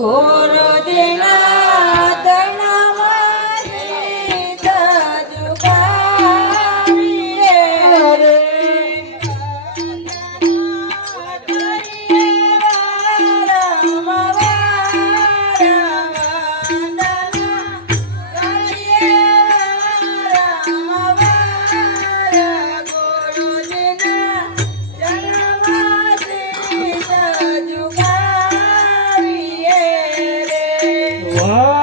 ঘোর Ah!